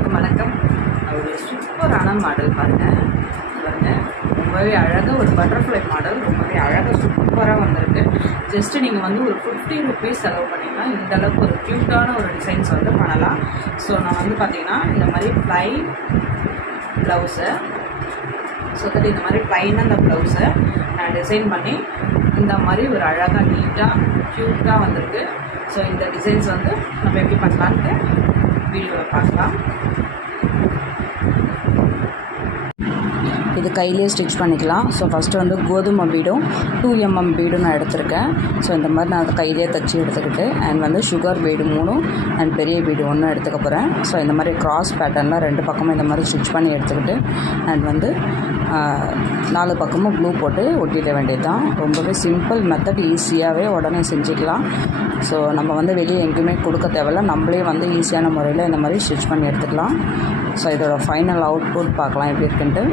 எல்லாருக்கும் வணக்கம். ஒரு சூப்பரான மாடல் பாருங்கள். ரொம்பவே அழகாக ஒரு பட்டர்ஃப்ளை மாடல், ரொம்பவே அழகாக சூப்பராக வந்திருக்கு. ஜஸ்ட்டு நீங்கள் ஒரு 50 ருபீஸ் செலவு பண்ணிங்கன்னா இந்த அளவுக்கு ஒரு க்யூட்டான ஒரு டிசைன்ஸ் பண்ணலாம். ஸோ நான் பார்த்தீங்கன்னா இந்த மாதிரி ப்ளைன் ப்ளவுஸை இந்த மாதிரி ப்ளைனாக அந்த ப்ளவுஸை நான் டிசைன் பண்ணி இந்த மாதிரி ஒரு அழகாக நீட்டாக க்யூட்டாக வந்திருக்கு. ஸோ இந்த டிசைன்ஸ் நம்ம எப்படி பண்ணலான்ட்டு வீடியோவில் பார்க்கலாம். இது கையிலே ஸ்டிச் பண்ணிக்கலாம். ஸோ ஃபஸ்ட்டு கோதுமை பீடும் 2 mm பீடும் நான் எடுத்திருக்கேன். ஸோ இந்த மாதிரி நான் அதை கையிலே தச்சு எடுத்துக்கிட்டு அண்ட் சுகர் பீடு 3 அண்ட் பெரிய பீடு 1 எடுத்துக்க போகிறேன். ஸோ இந்த மாதிரி கிராஸ் பேட்டர்னில் 2 பக்கமும் இந்த மாதிரி ஸ்டிச் பண்ணி எடுத்துக்கிட்டு அண்ட் 4 பக்கமும் ப்ளூ போட்டு ஒட்டிட வேண்டியது தான். ரொம்பவே சிம்பிள் மெத்தட், ஈஸியாகவே உடனே செஞ்சுக்கலாம். ஸோ நம்ம வெளியே எங்கேயுமே கொடுக்க தேவையில்ல, நம்மளே ஈஸியான முறையில் இந்த மாதிரி ஸ்டிச் பண்ணி எடுத்துக்கலாம். ஸோ இதோட ஃபைனல் அவுட்புட் பார்க்கலாம் எப்படி இருக்குன்ட்டு.